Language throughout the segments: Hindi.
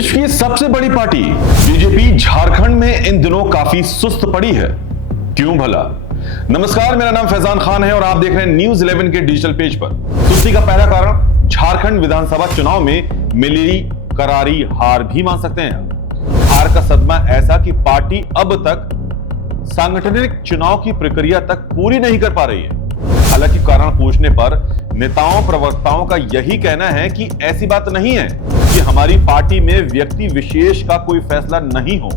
विश्व की सबसे बड़ी पार्टी बीजेपी झारखंड में इन दिनों काफी सुस्त पड़ी है। क्यों भला? नमस्कार, मेरा नाम फैजान खान है और आप देख रहे हैं न्यूज़ 11 के डिजिटल पेज पर। सुस्ती का पहला कारण झारखंड विधानसभा चुनाव में मिली करारी हार भी मान सकते हैं। हार का सदमा ऐसा कि पार्टी अब तक सांगठनिक चुनाव की प्रक्रिया तक पूरी नहीं कर पा रही है। हालांकि कारण पूछने पर नेताओं प्रवक्ताओं का यही कहना है कि ऐसी बात नहीं है कि हमारी पार्टी में व्यक्ति विशेष का कोई फैसला नहीं हो।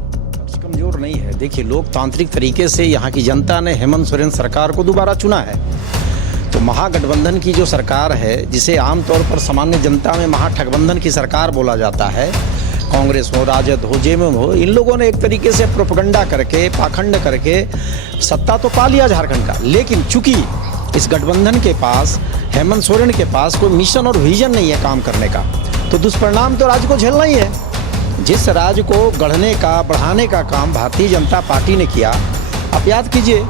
कमजोर नहीं है। देखिए, लोकतांत्रिक तरीके से यहाँ की जनता ने हेमंत सोरेन सरकार को दोबारा चुना है। तो महागठबंधन की जो सरकार है, जिसे आमतौर पर सामान्य जनता में महाठगबंधन की सरकार बोला जाता है, कांग्रेस हो, राजद हो, जेएमएम हो, इन लोगों ने एक तरीके से प्रोपेगेंडा करके, पाखंड करके सत्ता तो पा लिया झारखंड का। लेकिन चूंकि इस गठबंधन के पास, हेमंत सोरेन के पास कोई मिशन और विजन नहीं है काम करने का, तो दुष्परिणाम तो राज्य को झेलना ही है। जिस राज्य को गढ़ने का, बढ़ाने का काम भारतीय जनता पार्टी ने किया, आप याद कीजिए,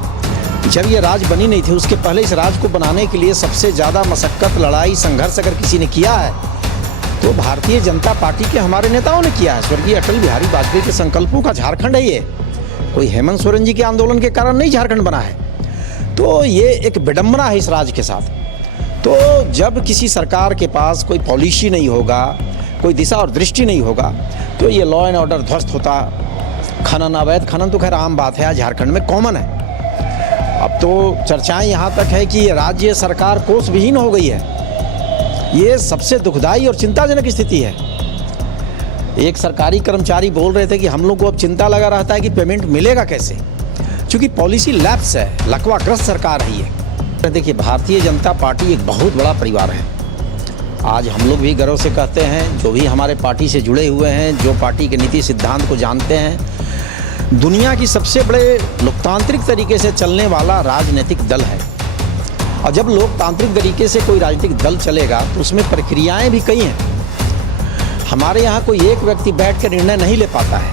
जब ये राज्य बनी नहीं थी, उसके पहले इस राज्य को बनाने के लिए सबसे ज़्यादा मशक्कत, लड़ाई, संघर्ष अगर किसी ने किया है तो भारतीय जनता पार्टी के हमारे नेताओं ने किया है। स्वर्गीय अटल बिहारी वाजपेयी के संकल्पों का झारखंड है ये। कोई हेमंत सोरेन जी के आंदोलन के कारण नहीं झारखंड बना है। तो ये एक विडंबना है इस राज्य के साथ। तो जब किसी सरकार के पास कोई पॉलिसी नहीं होगा, कोई दिशा और दृष्टि नहीं होगा, तो ये लॉ एंड ऑर्डर ध्वस्त होता। खनन, अवैध खनन तो खैर आम बात है, आज झारखंड में कॉमन है। अब तो चर्चाएं यहाँ तक है कि राज्य सरकार कोष विहीन हो गई है। ये सबसे दुखदाई और चिंताजनक स्थिति है। एक सरकारी कर्मचारी बोल रहे थे कि हम लोग को अब चिंता लगा रहता है कि पेमेंट मिलेगा कैसे, क्योंकि पॉलिसी लैप्स है, लकवाग्रस्त सरकार है ये। देखिए, भारतीय जनता पार्टी एक बहुत बड़ा परिवार है। आज हम लोग भी गर्व से कहते हैं, जो भी हमारे पार्टी से जुड़े हुए हैं, जो पार्टी के नीति सिद्धांत को जानते हैं, दुनिया की सबसे बड़े लोकतांत्रिक तरीके से चलने वाला राजनीतिक दल है। और जब लोकतांत्रिक तरीके से कोई राजनीतिक दल चलेगा तो उसमें प्रक्रियाएं भी कई हैं। हमारे यहाँ कोई एक व्यक्ति बैठ कर निर्णय नहीं ले पाता है,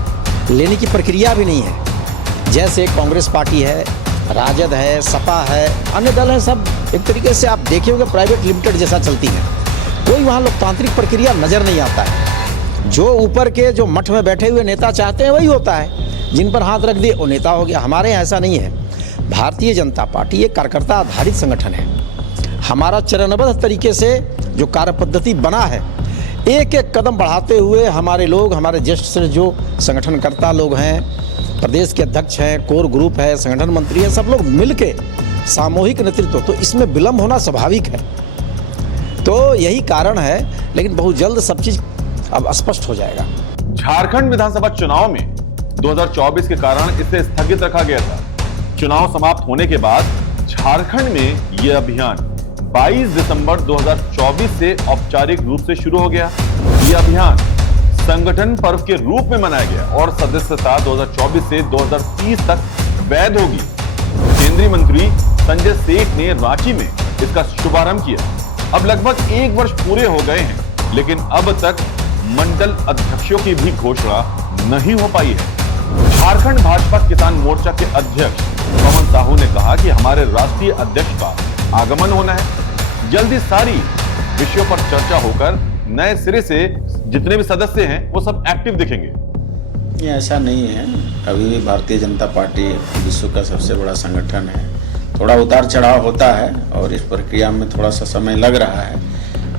लेने की प्रक्रिया भी नहीं है। जैसे कांग्रेस पार्टी है, राजद है, सपा है, अन्य दल हैं, सब एक तरीके से आप देखे होंगे प्राइवेट लिमिटेड जैसा चलती है। कोई वहाँ लोकतांत्रिक प्रक्रिया नज़र नहीं आता है। जो ऊपर के, जो मठ में बैठे हुए नेता चाहते हैं वही होता है, जिन पर हाथ रख दिए वो नेता हो गया। हमारे यहाँ ऐसा नहीं है। भारतीय जनता पार्टी एक कार्यकर्ता आधारित संगठन है। हमारा चरणबद्ध तरीके से जो कार्य पद्धति बना है, एक एक कदम बढ़ाते हुए हमारे लोग, हमारे ज्येष्ठ जो संगठनकर्ता लोग हैं, प्रदेश के अध्यक्ष हैं, कोर ग्रुप है, संगठन मंत्री हैं, सब लोग मिलके सामूहिक नेतृत्व, तो इसमें विलंब होना स्वाभाविक है। तो यही कारण है, लेकिन बहुत जल्द सब चीज अब स्पष्ट हो जाएगा। झारखंड विधानसभा चुनाव में 2024 के कारण इसे स्थगित रखा गया था। चुनाव समाप्त होने के बाद झारखंड में यह अभियान 22 दिसंबर 2024 से औपचारिक रूप से शुरू हो गया। यह अभियान संगठन पर्व के रूप में मनाया गया और सदस्यता 2024 से 2030 तक वैध होगी। केंद्रीय मंत्री संजय सेठ ने रांची में इसका शुभारंभ किया। अब लगभग 1 वर्ष पूरे हो गए हैं, लेकिन अब तक मंडल अध्यक्षों की भी घोषणा नहीं हो पाई है। झारखंड भाजपा किसान मोर्चा के अध्यक्ष पवन साहू ने कहा कि हमारे राष्ट्रीय अध्यक्ष का आगमन होना है। जल्दी सारी विषयों पर चर्चा होकर नए सिरे से जितने भी सदस्य हैं वो सब एक्टिव दिखेंगे। ये ऐसा नहीं है। अभी भी भारतीय जनता पार्टी विश्व का सबसे बड़ा संगठन है। थोड़ा उतार चढ़ाव होता है और इस प्रक्रिया में थोड़ा सा समय लग रहा है,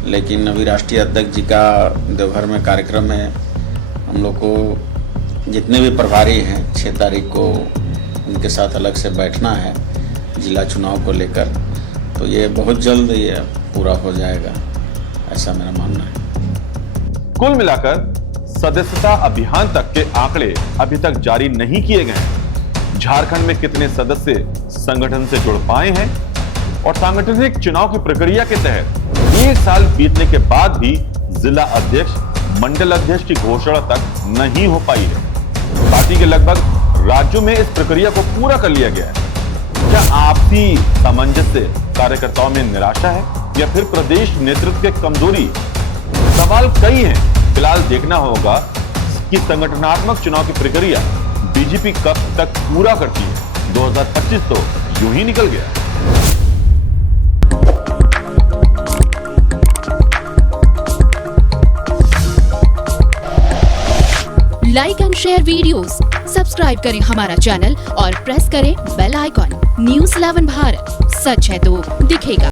लेकिन अभी राष्ट्रीय अध्यक्ष जी का देवघर में कार्यक्रम है। हम लोग को जितने भी प्रभारी हैं 6 तारीख को उनके साथ अलग से बैठना है जिला चुनाव को लेकर, तो ये बहुत जल्द ये पूरा हो जाएगा, ऐसा मेरा मानना है। कुल मिलाकर सदस्यता अभियान तक के आंकड़े अभी तक जारी नहीं किए गए हैं। झारखंड में कितने सदस्य संगठन से जुड़ पाए हैं और सांगठनिक चुनाव की प्रक्रिया के तहत 1 साल बीतने के बाद भी जिला अध्यक्ष, मंडल अध्यक्ष की घोषणा तक नहीं हो पाई है। पार्टी के लगभग राज्यों में इस प्रक्रिया को पूरा कर लिया गया है। क्या आपसी सामंजस्य कार्यकर्ताओं में निराशा है या फिर प्रदेश नेतृत्व की कमजोरी? सवाल कई हैं। फिलहाल देखना होगा कि संगठनात्मक चुनाव की प्रक्रिया बीजेपी कब तक पूरा करती है। 2025 तो यूं ही निकल गया। Like and share videos, subscribe करें हमारा चैनल और प्रेस करें बेल आइकॉन। News 11 भारत, सच है तो दिखेगा।